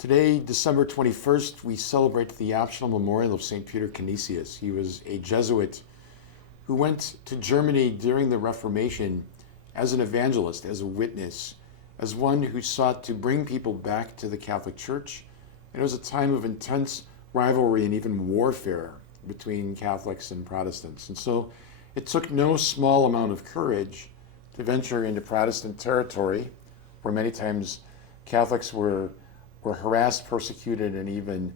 Today, December 21st, we celebrate the optional memorial of St. Peter Canisius. He was a Jesuit who went to Germany during the Reformation as an evangelist, as a witness, as one who sought to bring people back to the Catholic Church. And it was a time of intense rivalry and even warfare between Catholics and Protestants. And so it took no small amount of courage to venture into Protestant territory, where many times Catholics were harassed, persecuted, and even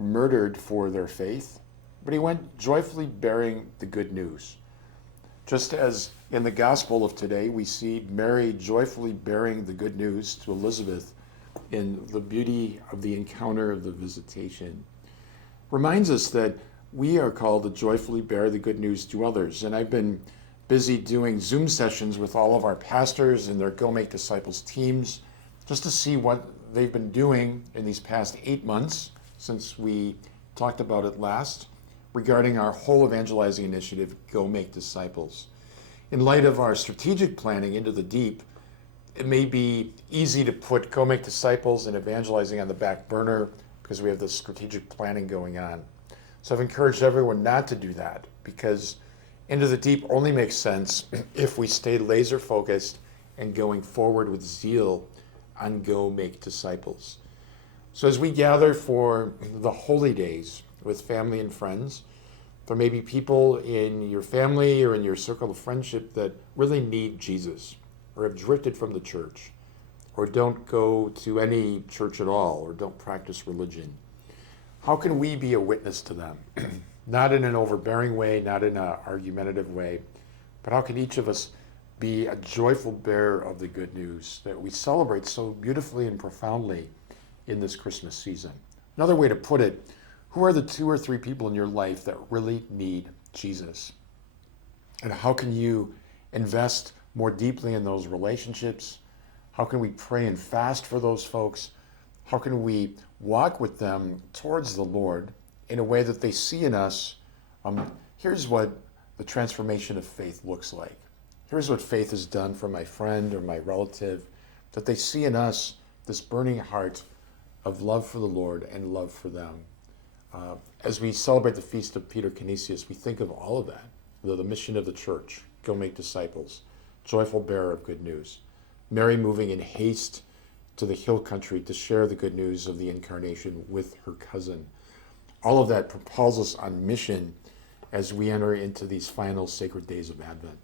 murdered for their faith. But he went joyfully bearing the good news. Just as in the gospel of today, we see Mary joyfully bearing the good news to Elizabeth in the beauty of the encounter of the visitation. Reminds us that we are called to joyfully bear the good news to others. And I've been busy doing Zoom sessions with all of our pastors and their Go Make Disciples teams, just to see what they've been doing in these past 8 months since we talked about it last regarding our whole evangelizing initiative, Go Make Disciples. In light of our strategic planning into the deep, it may be easy to put Go Make Disciples and evangelizing on the back burner because we have this strategic planning going on. So I've encouraged everyone not to do that, because into the deep only makes sense if we stay laser focused and going forward with zeal on Go Make Disciples. So as we gather for the holy days with family and friends, there may be people in your family or in your circle of friendship that really need Jesus, or have drifted from the church, or don't go to any church at all, or don't practice religion. How can we be a witness to them? Not in an overbearing way, not in an argumentative way, but how can each of us be a joyful bearer of the good news that we celebrate so beautifully and profoundly in this Christmas season? Another way to put it, who are the 2 or 3 people in your life that really need Jesus? And how can you invest more deeply in those relationships? How can we pray and fast for those folks? How can we walk with them towards the Lord in a way that they see in us? Here's what the transformation of faith looks like. Here's what faith has done for my friend or my relative, that they see in us this burning heart of love for the Lord and love for them. As we celebrate the feast of Peter Canisius, we think of all of that. The mission of the church, Go Make Disciples, joyful bearer of good news. Mary moving in haste to the hill country to share the good news of the incarnation with her cousin. All of that propels us on mission as we enter into these final sacred days of Advent.